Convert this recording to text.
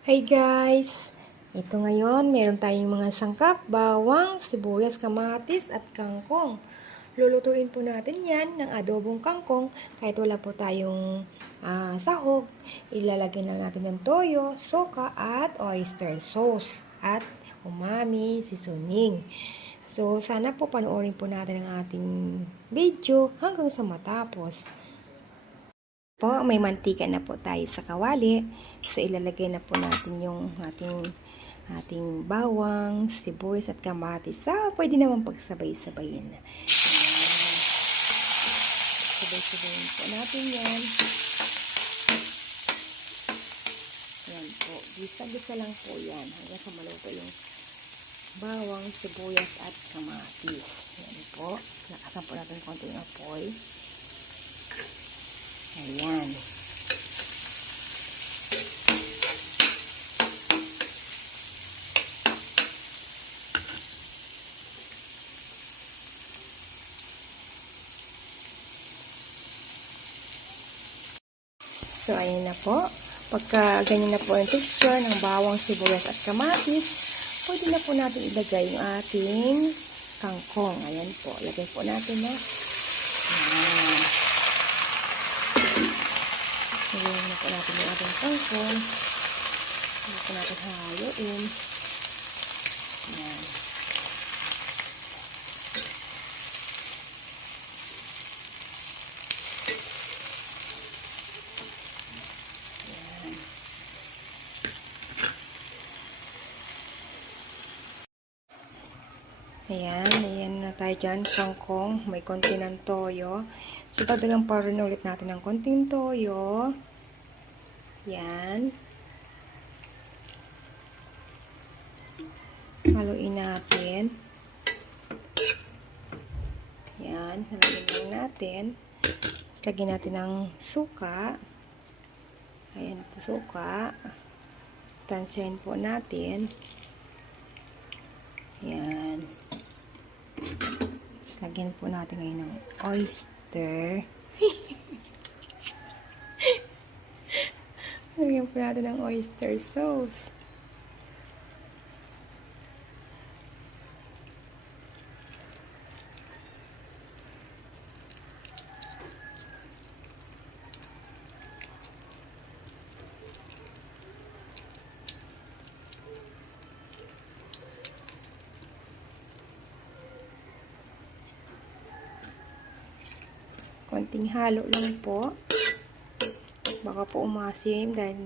Hey guys! Ito ngayon, meron tayong mga sangkap, bawang, sibuyas, kamatis at kangkong. Lulutuin po natin yan ng adobong kangkong kahit wala po tayong sahog. Ilalagay lang natin ng toyo, soka at oyster sauce at umami, seasoning. So, sana po panoorin po natin ang ating video hanggang sa matapos. Po, may mantika na po tayo sa kawali. So, ilalagay na po natin yung ating bawang, sibuyas at kamatis. Pwede naman pagsabay-sabayin. Sabay-sabayin po natin yan. Yan po. Gisa-gisa lang po yan. Hanggang sa maluto yung bawang, sibuyas at kamatis. Yan po. Lakasan po natin konti ng apoy. Ayan. So, ayan na po. Pagka ganyan na po yung texture ng bawang, sibuyas at kamatis, pwede na po natin ilagay yung ating kangkong. Ayan po. Lagay po natin na. Ayan. Lagyan na po natin yung ating kangkong. Hindi po natin haluin. Ayan. Ayan na tayo dyan, kangkong. May konti ng toyo. So, dagdagan pa rin ulit natin ng konting toyo. Yan. Haluin natin. Yan. Halagyan lang natin. Tapos, lagyan natin ng suka. Ayan po, suka. Tansyahin po natin. Yan. Tapos, lagyan po natin ngayon ng oyster. Lagyan po natin ng oyster sauce. Konting halo lang po. Baka po umasim dahil